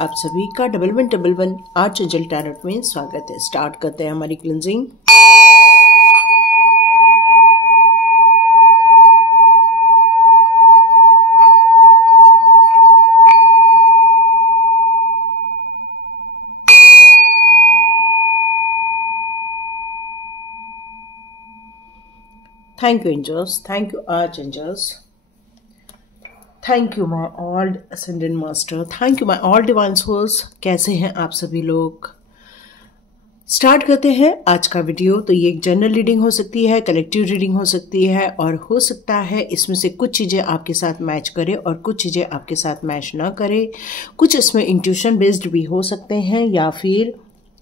आप सभी का 1111 आर्ट चंचल टैरोट में स्वागत है। स्टार्ट करते हैं हमारी cleansing. Thank you angels, thank you archangels, thank you my all ascendant master, thank you my all divine souls। कैसे हैं आप सभी लोग? स्टार्ट करते हैं आज का वीडियो। तो ये एक जनरल रीडिंग हो सकती है, कलेक्टिव रीडिंग हो सकती है और हो सकता है इसमें से कुछ चीज़ें आपके साथ मैच करे और कुछ चीज़ें आपके साथ मैच ना करे। कुछ इसमें इंट्यूशन बेस्ड भी हो सकते हैं या फिर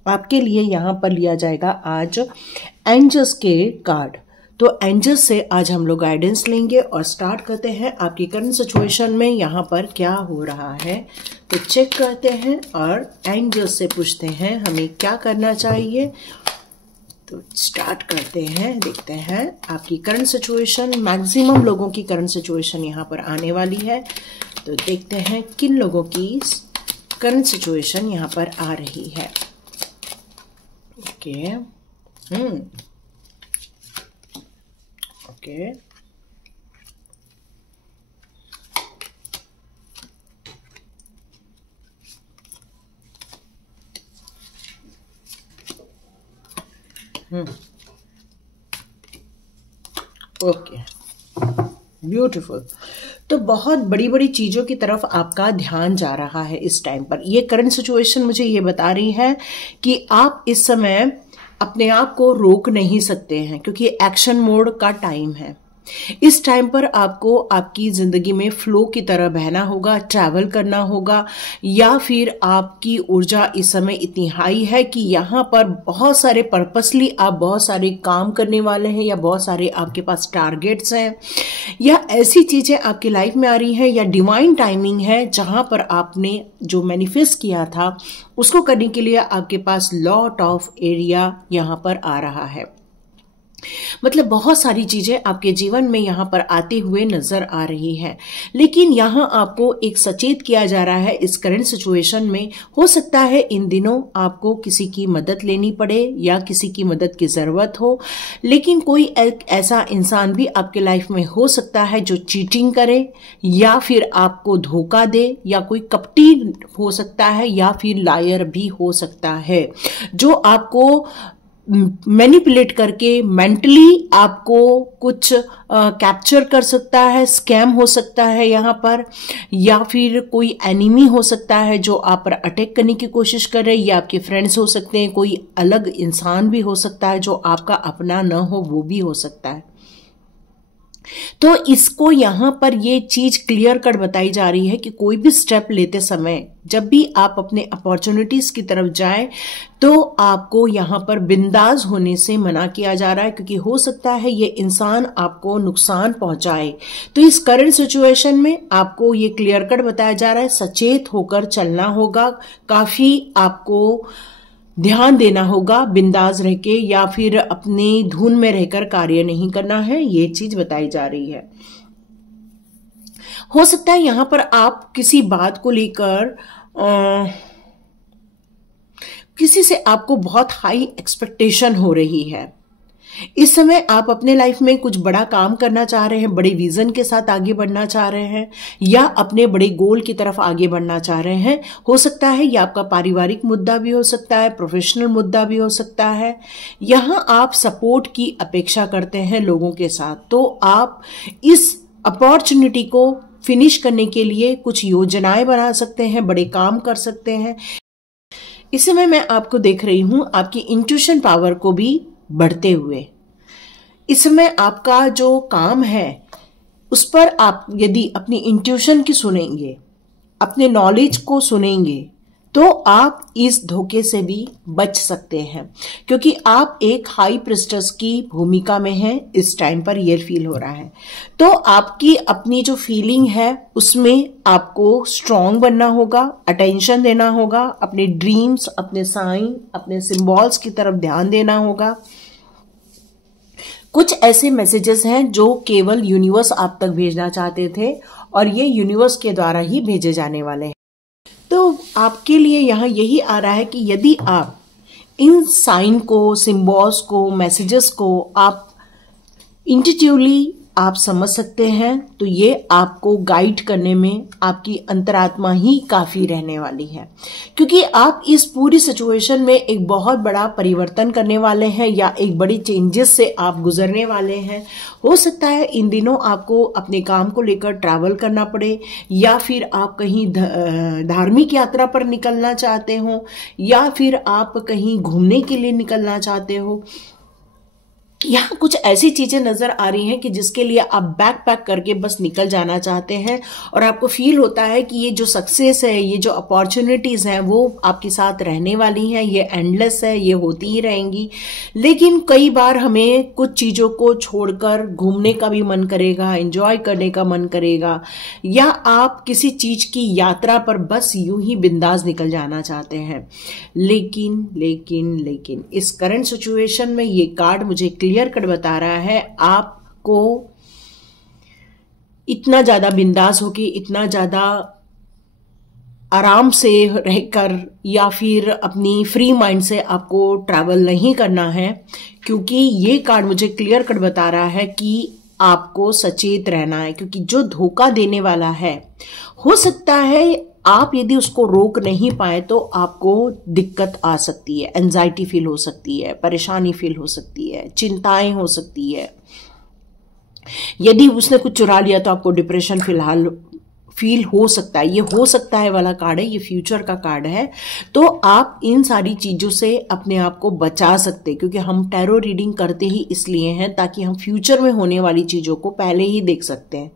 आपके लिए यहाँ पर लिया जाएगा आज एंजल्स के कार्ड। तो एंजल्स से आज हम लोग गाइडेंस लेंगे और स्टार्ट करते हैं आपकी करंट सिचुएशन में यहाँ पर क्या हो रहा है। तो चेक करते हैं और एंजल्स से पूछते हैं हमें क्या करना चाहिए। तो स्टार्ट करते हैं, देखते हैं आपकी करंट सिचुएशन। मैक्सिमम लोगों की करंट सिचुएशन यहाँ पर आने वाली है। तो देखते हैं किन लोगों की करंट सिचुएशन यहाँ पर आ रही है। Okay okay okay beautiful. तो बहुत बड़ी बड़ी चीजों की तरफ आपका ध्यान जा रहा है इस टाइम पर। ये करंट सिचुएशन मुझे ये बता रही है कि आप इस समय अपने आप को रोक नहीं सकते हैं क्योंकि एक्शन मोड का टाइम है। इस टाइम पर आपको आपकी जिंदगी में फ्लो की तरह बहना होगा, ट्रैवल करना होगा, या फिर आपकी ऊर्जा इस समय इतनी हाई है कि यहाँ पर बहुत सारे पर्पसली आप बहुत सारे काम करने वाले हैं या बहुत सारे आपके पास टारगेट्स हैं या ऐसी चीजें आपकी लाइफ में आ रही हैं या डिवाइन टाइमिंग है जहां पर आपने जो मैनिफेस्ट किया था उसको करने के लिए आपके पास लॉट ऑफ एरिया यहाँ पर आ रहा है। मतलब बहुत सारी चीजें आपके जीवन में यहाँ पर आते हुए नजर आ रही है, लेकिन यहाँ आपको एक सचेत किया जा रहा है इस करंट सिचुएशन में। हो सकता है इन दिनों आपको किसी की मदद लेनी पड़े या किसी की मदद की जरूरत हो, लेकिन कोई एक ऐसा इंसान भी आपके लाइफ में हो सकता है जो चीटिंग करे या फिर आपको धोखा दे, या कोई कपटी हो सकता है या फिर लायर भी हो सकता है जो आपको मैनिपुलेट करके मेंटली आपको कुछ कैप्चर कर सकता है। स्कैम हो सकता है यहाँ पर, या फिर कोई एनिमी हो सकता है जो आप पर अटैक करने की कोशिश कर रहे हैं, या आपके फ्रेंड्स हो सकते हैं, कोई अलग इंसान भी हो सकता है जो आपका अपना न हो, वो भी हो सकता है। तो इसको यहाँ पर ये चीज क्लियर कट बताई जा रही है कि कोई भी स्टेप लेते समय जब भी आप अपने अपॉर्चुनिटीज की तरफ जाएं तो आपको यहाँ पर बिंदास होने से मना किया जा रहा है, क्योंकि हो सकता है ये इंसान आपको नुकसान पहुंचाए। तो इस करंट सिचुएशन में आपको ये क्लियर कट बताया जा रहा है, सचेत होकर चलना होगा, काफी आपको ध्यान देना होगा, बिंदास रह के या फिर अपनी धुन में रहकर कार्य नहीं करना है, ये चीज बताई जा रही है। हो सकता है यहां पर आप किसी बात को लेकर किसी से आपको बहुत हाई एक्सपेक्टेशन हो रही है। इस समय आप अपने लाइफ में कुछ बड़ा काम करना चाह रहे हैं, बड़े विजन के साथ आगे बढ़ना चाह रहे हैं या अपने बड़े गोल की तरफ आगे बढ़ना चाह रहे हैं। हो सकता है यह आपका पारिवारिक मुद्दा भी हो सकता है, प्रोफेशनल मुद्दा भी हो सकता है। यहां आप सपोर्ट की अपेक्षा करते हैं लोगों के साथ, तो आप इस अपॉर्चुनिटी को फिनिश करने के लिए कुछ योजनाएं बना सकते हैं, बड़े काम कर सकते हैं। इस समय मैं आपको देख रही हूं आपकी इंट्यूशन पावर को भी बढ़ते हुए। इस समय आपका जो काम है उस पर आप यदि अपनी इंट्यूशन की सुनेंगे, अपने नॉलेज को सुनेंगे, तो आप इस धोखे से भी बच सकते हैं, क्योंकि आप एक हाई प्रिस्टेस की भूमिका में हैं। इस टाइम पर ये फील हो रहा है। तो आपकी अपनी जो फीलिंग है उसमें आपको स्ट्रांग बनना होगा, अटेंशन देना होगा, अपने ड्रीम्स, अपने साइन, अपने सिंबल्स की तरफ ध्यान देना होगा। कुछ ऐसे मैसेजेस हैं जो केवल यूनिवर्स आप तक भेजना चाहते थे और ये यूनिवर्स के द्वारा ही भेजे जाने वाले हैं। तो आपके लिए यहाँ यही आ रहा है कि यदि आप इन साइन को, सिंबल्स को, मैसेजेस को आप इंट्यूटिवली आप समझ सकते हैं, तो ये आपको गाइड करने में आपकी अंतरात्मा ही काफी रहने वाली है, क्योंकि आप इस पूरी सिचुएशन में एक बहुत बड़ा परिवर्तन करने वाले हैं या एक बड़ी चेंजेस से आप गुजरने वाले हैं। हो सकता है इन दिनों आपको अपने काम को लेकर ट्रैवल करना पड़े, या फिर आप कहीं धार्मिक यात्रा पर निकलना चाहते हो, या फिर आप कहीं घूमने के लिए निकलना चाहते हो। यहाँ कुछ ऐसी चीजें नजर आ रही हैं कि जिसके लिए आप बैक पैक करके बस निकल जाना चाहते हैं, और आपको फील होता है कि ये जो सक्सेस है, ये जो अपॉर्चुनिटीज हैं वो आपके साथ रहने वाली हैं, ये एंडलेस है, ये होती ही रहेंगी। लेकिन कई बार हमें कुछ चीजों को छोड़कर घूमने का भी मन करेगा, एंजॉय करने का मन करेगा, या आप किसी चीज की यात्रा पर बस यूं ही बिंदास निकल जाना चाहते हैं। लेकिन इस करंट सिचुएशन में ये कार्ड मुझे क्लियर कट बता रहा है, आपको इतना ज्यादा बिंदास होके, इतना ज्यादा आराम से रहकर या फिर अपनी फ्री माइंड से आपको ट्रैवल नहीं करना है, क्योंकि ये कार्ड मुझे क्लियर कट बता रहा है कि आपको सचेत रहना है, क्योंकि जो धोखा देने वाला है, हो सकता है आप यदि उसको रोक नहीं पाए तो आपको दिक्कत आ सकती है, एंजाइटी फील हो सकती है, परेशानी फील हो सकती है, चिंताएं हो सकती है। यदि उसने कुछ चुरा लिया तो आपको डिप्रेशन फिलहाल फील हो सकता है। ये हो सकता है वाला कार्ड है, ये फ्यूचर का कार्ड है। तो आप इन सारी चीजों से अपने आप को बचा सकते हैं, क्योंकि हम टैरो रीडिंग करते ही इसलिए हैं ताकि हम फ्यूचर में होने वाली चीजों को पहले ही देख सकते हैं।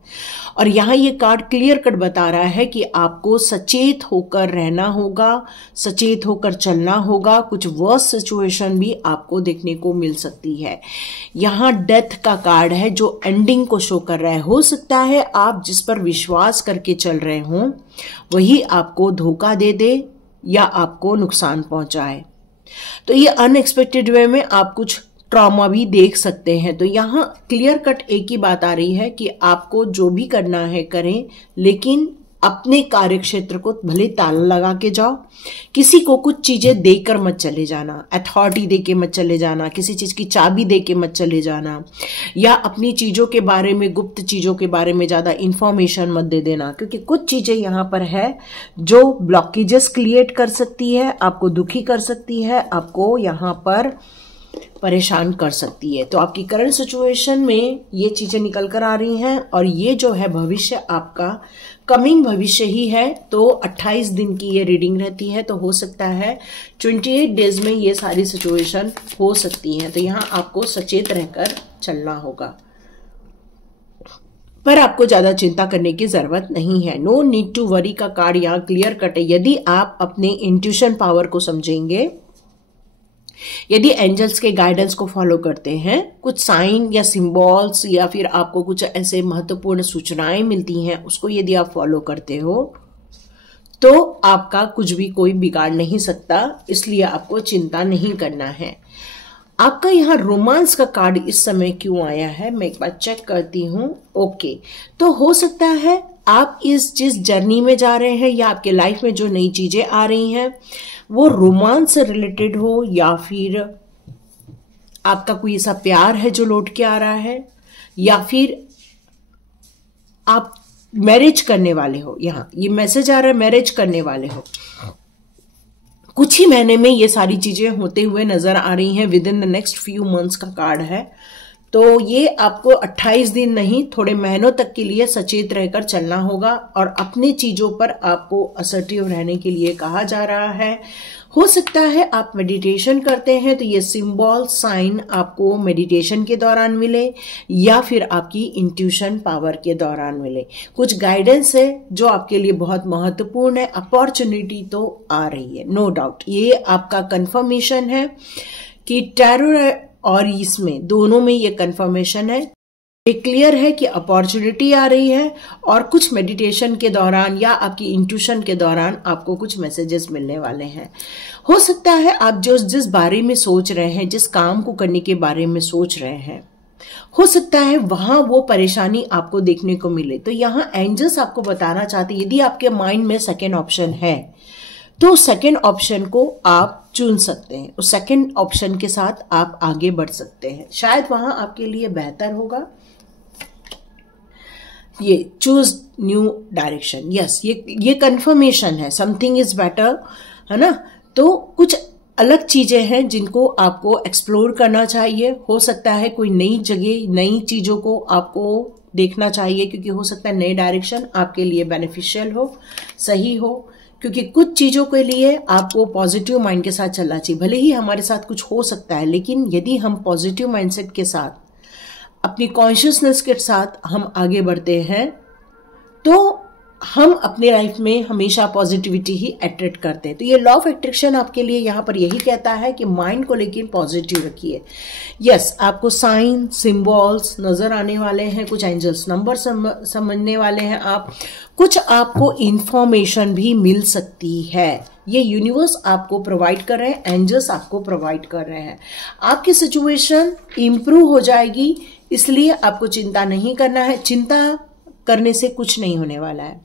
और यहाँ ये कार्ड क्लियर कट बता रहा है कि आपको सचेत होकर रहना होगा, सचेत होकर चलना होगा। कुछ वर्स्ट सिचुएशन भी आपको देखने को मिल सकती है। यहाँ डेथ का कार्ड है जो एंडिंग को शो कर रहा है। हो सकता है आप जिस पर विश्वास करके चल रहे हों वही आपको धोखा दे दे या आपको नुकसान पहुंचाए। तो ये अनएक्सपेक्टेड वे में आप कुछ ट्रॉमा भी देख सकते हैं। तो यहाँ क्लियर कट एक ही बात आ रही है कि आपको जो भी करना है करें, लेकिन अपने कार्य क्षेत्र को भले ताला लगा के जाओ। किसी को कुछ चीजें देकर मत चले जाना, अथॉरिटी दे के मत चले जाना, किसी चीज की चाबी दे के मत चले जाना, या अपनी चीजों के बारे में, गुप्त चीजों के बारे में ज्यादा इंफॉर्मेशन मत दे देना, क्योंकि कुछ चीजें यहाँ पर है जो ब्लॉकेजेस क्रिएट कर सकती है, आपको दुखी कर सकती है, आपको यहाँ पर परेशान कर सकती है। तो आपकी करंट सिचुएशन में ये चीजें निकल कर आ रही हैं, और ये जो है भविष्य आपका कमिंग भविष्य ही है। तो 28 दिन की ये रीडिंग रहती है, तो हो सकता है 28 डेज में ये सारी सिचुएशन हो सकती है। तो यहाँ आपको सचेत रहकर चलना होगा, पर आपको ज्यादा चिंता करने की जरूरत नहीं है। नो नीड टू वरी का कार्ड यहाँ क्लियर कट है। यदि आप अपने इंट्यूशन पावर को समझेंगे, यदि एंजल्स के गाइडेंस को फॉलो करते हैं, कुछ साइन या सिंबल्स या फिर आपको कुछ ऐसे महत्वपूर्ण सूचनाएं मिलती हैं, उसको यदि आप फॉलो करते हो तो आपका कुछ भी कोई बिगाड़ नहीं सकता, इसलिए आपको चिंता नहीं करना है। आपका यहाँ रोमांस का कार्ड इस समय क्यों आया है, मैं एक बार चेक करती हूँ। ओके, तो हो सकता है आप जिस जर्नी में जा रहे हैं या आपके लाइफ में जो नई चीजें आ रही हैं वो रोमांस से रिलेटेड हो, या फिर आपका कोई ऐसा प्यार है जो लौट के आ रहा है, या फिर आप मैरिज करने वाले हो। यहाँ ये मैसेज आ रहा है मैरिज करने वाले हो। कुछ ही महीने में ये सारी चीजें होते हुए नजर आ रही हैं, with in the next few months का कार्ड है। तो ये आपको 28 दिन नहीं, थोड़े महीनों तक के लिए सचेत रहकर चलना होगा, और अपनी चीजों पर आपको असर्टिव रहने के लिए कहा जा रहा है। हो सकता है आप मेडिटेशन करते हैं तो ये सिंबल साइन आपको मेडिटेशन के दौरान मिले, या फिर आपकी इंट्यूशन पावर के दौरान मिले। कुछ गाइडेंस है जो आपके लिए बहुत महत्वपूर्ण है। अपॉर्चुनिटी तो आ रही है, नो डाउट। ये आपका कंफर्मेशन है कि टैरो और इसमें दोनों में ये कंफर्मेशन है, ये क्लियर है कि अपॉर्चुनिटी आ रही है, और कुछ मेडिटेशन के दौरान या आपकी इंट्यूशन के दौरान आपको कुछ मैसेजेस मिलने वाले हैं। हो सकता है आप जिस बारे में सोच रहे हैं, जिस काम को करने के बारे में सोच रहे हैं, हो सकता है वहां वो परेशानी आपको देखने को मिले। तो यहाँ एंजल्स आपको बताना चाहते हैं, यदि आपके माइंड में सेकेंड ऑप्शन है तो सेकेंड ऑप्शन को आप चुन सकते हैं, उस सेकेंड ऑप्शन के साथ आप आगे बढ़ सकते हैं, शायद वहां आपके लिए बेहतर होगा। ये चूज न्यू डायरेक्शन, यस, ये कंफर्मेशन है, समथिंग इज बेटर, है ना। तो कुछ अलग चीजें हैं जिनको आपको एक्सप्लोर करना चाहिए। हो सकता है कोई नई जगह, नई चीजों को आपको देखना चाहिए, क्योंकि हो सकता है नए डायरेक्शन आपके लिए बेनिफिशियल हो, सही हो। क्योंकि कुछ चीजों के लिए आपको पॉजिटिव माइंड के साथ चलना चाहिए। भले ही हमारे साथ कुछ हो सकता है, लेकिन यदि हम पॉजिटिव माइंडसेट के साथ, अपनी कॉन्शियसनेस के साथ हम आगे बढ़ते हैं, तो हम अपने लाइफ में हमेशा पॉजिटिविटी ही अट्रैक्ट करते हैं। तो ये लॉ ऑफ अट्रैक्शन आपके लिए यहाँ पर यही कहता है कि माइंड को लेकर पॉजिटिव रखिए। यस, आपको साइन, सिंबल्स नजर आने वाले हैं, कुछ एंजल्स नंबर समझने वाले हैं आप, कुछ आपको इंफॉर्मेशन भी मिल सकती है। ये यूनिवर्स आपको प्रोवाइड कर रहे हैं, एंजल्स आपको प्रोवाइड कर रहे हैं। आपकी सिचुएशन इंप्रूव हो जाएगी, इसलिए आपको चिंता नहीं करना है। चिंता करने से कुछ नहीं होने वाला है।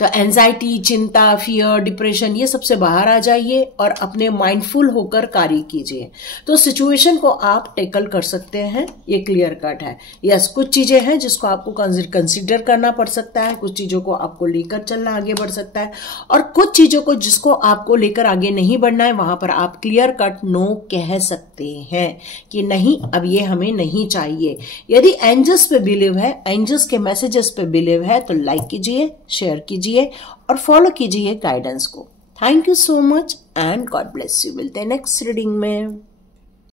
तो एंजाइटी, चिंता, फियर, डिप्रेशन, ये सबसे बाहर आ जाइए और अपने माइंडफुल होकर कार्य कीजिए, तो सिचुएशन को आप टेकल कर सकते हैं। ये क्लियर कट है। यस, कुछ चीजें हैं जिसको आपको कंसिडर करना पड़ सकता है, कुछ चीजों को आपको लेकर चलना आगे बढ़ सकता है, और कुछ चीजों को जिसको आपको लेकर आगे नहीं बढ़ना है, वहां पर आप क्लियर कट नो कह सकते हैं कि नहीं, अब ये हमें नहीं चाहिए। यदि एंजल्स पे बिलीव है, एंजल्स के मैसेजेस पे बिलीव है, तो लाइक कीजिए, शेयर कीजिए और फॉलो कीजिए गाइडेंस को। Thank you so much and God bless you. मिलते हैं नेक्स्ट रीडिंग में।